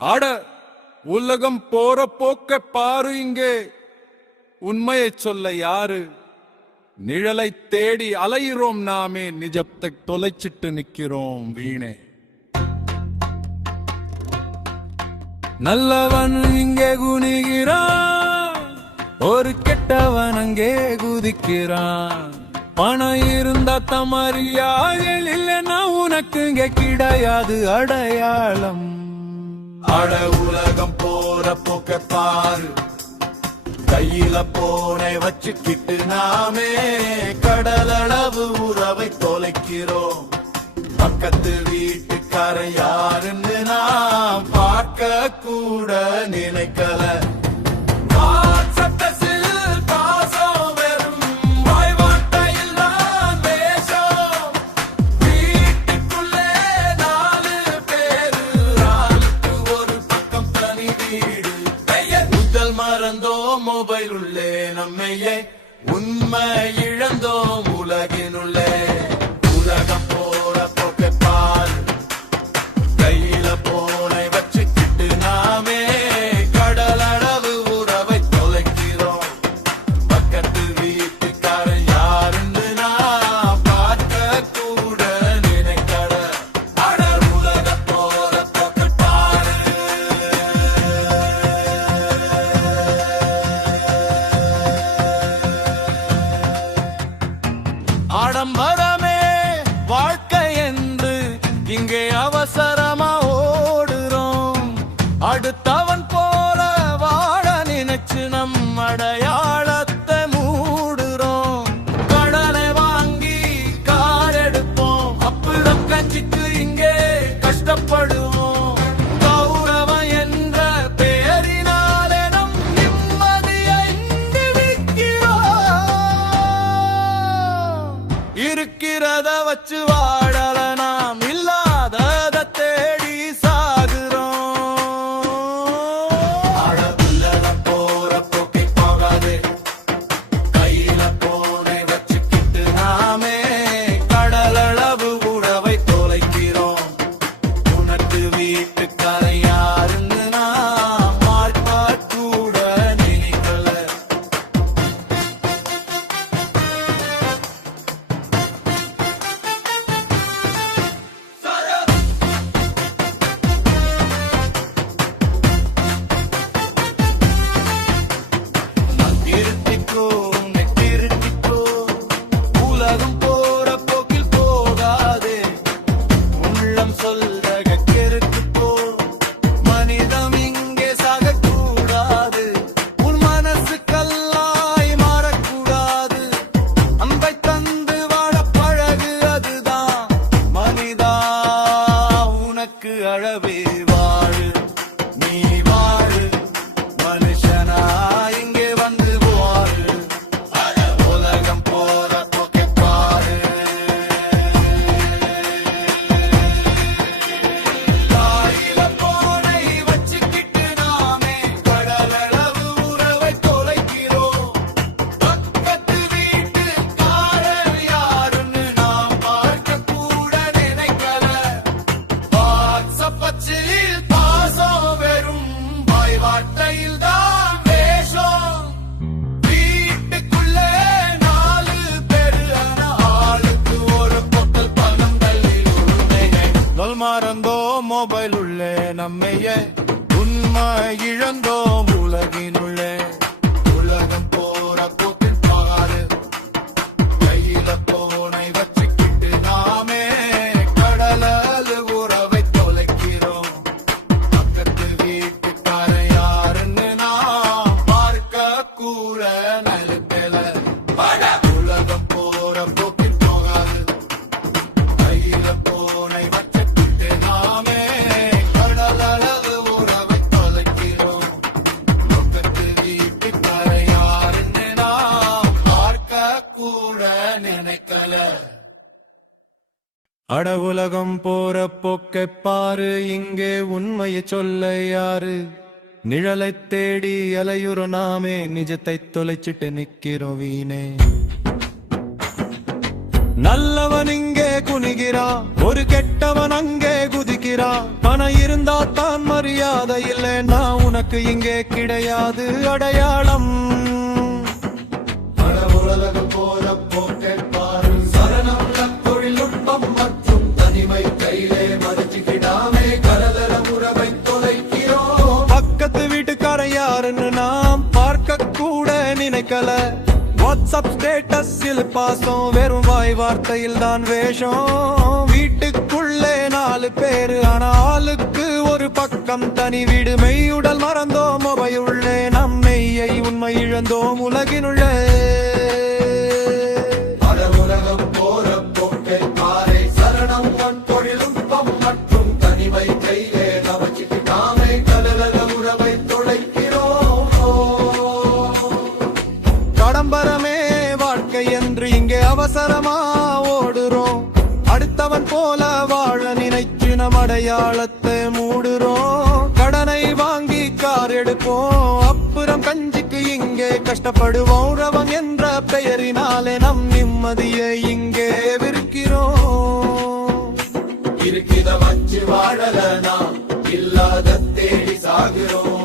ஆட உலகம் போற போக்க பாரு இங்கே உண்மையை சொல்ல யாரு நிழலை தேடி அலையிறோம் நாமே நிஜத்தை தொலைச்சிட்டு நிக்கிறோம் வீணே நல்லவன் இங்கே குனிகிறான் ஒரு கெட்டவன் அங்கே குதிக்கிறான் பணம் இருந்தா தமறியாகள் இல்லைன்னா உனக்கு இங்க கிடையாது அடையாளம் அட உலகம் போற போக்க பாரு கையில போனை வச்சுக்கிட்டு நாமே கடலளவு உறவை தொலைக்கிறோம் பக்கத்து வீட்டுக்கார யாருன்னு நாம் பார்க்க கூட நினைக்கல மொபைல் உள்ளே நம்மையே உண்மை இழந்தோம் உலகினுள்ளே உலகம் போற போக்க பாரு கையில போனை வச்சுக்கிட்டு நாமே கடலளவு உறவை தொலைக்கிறோம் பக்கத்து வீட்டுக்கார யாருன்னு நான் பார்க்க கூட நினைக்கல அட உலகம் போற போக்க பாரு ஆடம்பரமே வாழ்க்கை என்று இங்கே அவசரமா ஓடுறோம் அடுத்தவன் போல வாழ நினைச்சு நம் அடையாளத்தை மூடுறோம் கடனை வாங்கி கார் எடுப்போம் அப்புறம் கஞ்சிக்கு இங்கே கஷ்டப்படுவோம் கௌரவம் என்ற பெயரினாலே நம் நிம்மதியை இருக்கிறத வச்சு வாழல நாம் இல்லாதத தேடி சாகுறோம் அழகுலகம் போற போக்கை போகாது கையில போனை வச்சுக்கிட்டு நாமே கடலளவு உறவை தொலைக்கிறோம் உனக்கு வீட்டுக்கார யாருன்னு நாம் பார்க்க கூட நினைக்கல உலகம் போற போக்கில் போகாதே உள்ளம் சொல்ல கெருக்கு போ மனிதம் இங்கே சாகக்கூடாது உன் மனசு கல்லாய் மாறக்கூடாது அன்பை தந்து வாழ பழகு அதுதான் மனிதா உனக்கு அழவே வாழு நீ வாழு மனுஷனா இங்கே வந்து வாழு உலகம் போற போக்கை பாரு கையில போனை வச்சுக்கிட்டு நாமே கடலளவு உறவை தொலைக்கிறோம் பக்கத்து வீட்டுக்காரர் யாருன்னு நாம் பார்க்க கூட நினைக்கல வாட்ஸ்அப் வச்சு பாசம் வெறும் வாய் வார்த்தையில் தான் வேஷம் வீட்டுக்குள்ளே 4 பேரு ஆளுக்கு ஒரு பொட்டல் பணம் தள்ளி உண்மையை மறந்தோ மொபைல் உள்ளே நம்மையே உண்மை இழந்தோம் உலகினுள்ளே உலகம் போற போக்கில் பாரு கையில போனை வச்சுக்கிட்டு நாமே கடலளவு உறவை தொலைக்கிறோம் பக்கத்து வீட்டுக்கார யாருன்னு நாம் பார்க்க கூட நினைக்கல உலகம் போற போக்கில் போகாது கையில போனை வச்சுக்கிட்டு நாமே கடலளவு உறவை தொலைக்கிறோம் பக்கத்து வீட்டுக்கார யாருன்னு நாம் பார்க்க கூட நினைக்கல அட உலகம் போற போக்கை பாரு இங்கே உண்மையை சொல்ல யாரு நிழலை தேடி அலையுறோம் நாமே நிஜத்தை தொலைச்சிட்டு நிக்கிறோம் வீணே நல்லவன் இங்கே குனிகிறான் ஒரு கெட்டவன் அங்கே குதிக்கிறான் நிற்கிறான். பணம் இருந்தா தான் மரியாதை இல்லைன்னா உனக்கு இங்கே கிடையாது அடையாளம். உலகம் போற போக்கை பாரு, சரணம் தொழில்நுட்பம் மற்றும் தனிமை கையிலே மதிச்சுக்கிடாமே கலதர உறவை தொலைக்கிறோம். பக்கத்து வீட்டுக்காரன் யாருன்னு நாம் பார்க்க கூட நினைக்கல. வாட்ஸ்அப் ஸ்டேட்டஸில் பாசம் வெறும் வாய் வார்த்தையில் தான் வேஷம். வீட்டுக்குள்ளே 4 பேரு ஆனா ஆளுக்கு ஒரு பக்கம் தனி வீடு. மெய்யுடல் மறந்தோம் மொபையுள்ளே நம் மெய்யை உண்மை இழந்தோம் உலகினுள்ளே. உலகம் போற போக்கை பாரு, சரணம் தொழில்நுட்பம் மற்றும் தனிமை கையிலே மதிச்சுக்கிடாமே கலதர உறவை தொலைக்கிறோம். கடம்பரமே வாழ்க்கை என்று இங்கே அவசரமா ஓடுறோம். அடுத்தவன் போல வாழ நினைச்சு நம் அடையாளத்தை மூடுறோம். கடனை வாங்கி கார் எடுப்போம், அப்புறம் கஞ்சிக்கு இங்கே கஷ்டப்படுவோம். உறவம் என்ற பெயரினாலே நம் நிம்மதியை இங்கே விற்கிறோம். இருக்கிறத வச்சு வாழல நாம், இல்லாத தேடி சாகிறோம்.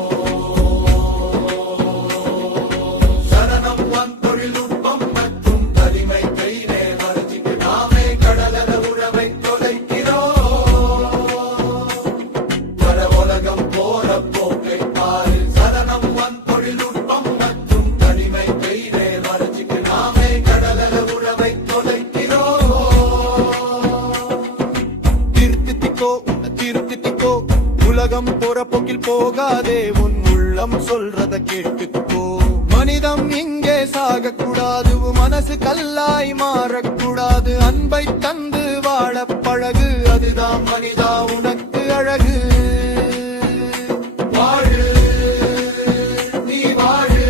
தொழில்நுட்பம் மற்றும் தனிமை கையிலே மதிச்சுக்கிடாமே கடலர உறவை தொலைக்கிறோம். உலகம் போற போக்கை பாரு, சரணம் தொழில்நுட்பம் மற்றும் தனிமை கையிலே மதிச்சுக்கிடாமே கடலர உறவை தொலைக்கிறோம். திருத்திக்கோ உலகம் போற போக்கில் போகாதே, உன் உள்ளம் சொல்றத கேட்டுக்கோ. மனிதம் இங்கே சாகக்கூடாது, மனசு கல்லாய் மாறக்கூடாது. அன்பை தந்து வாழ பழகு, அதுதான் மனிதா உனக்கு அழகு. வாழு நீ வாழு,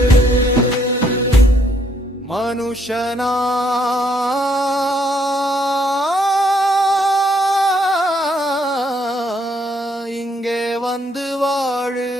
மனுஷனா இங்கே வந்து வாழு.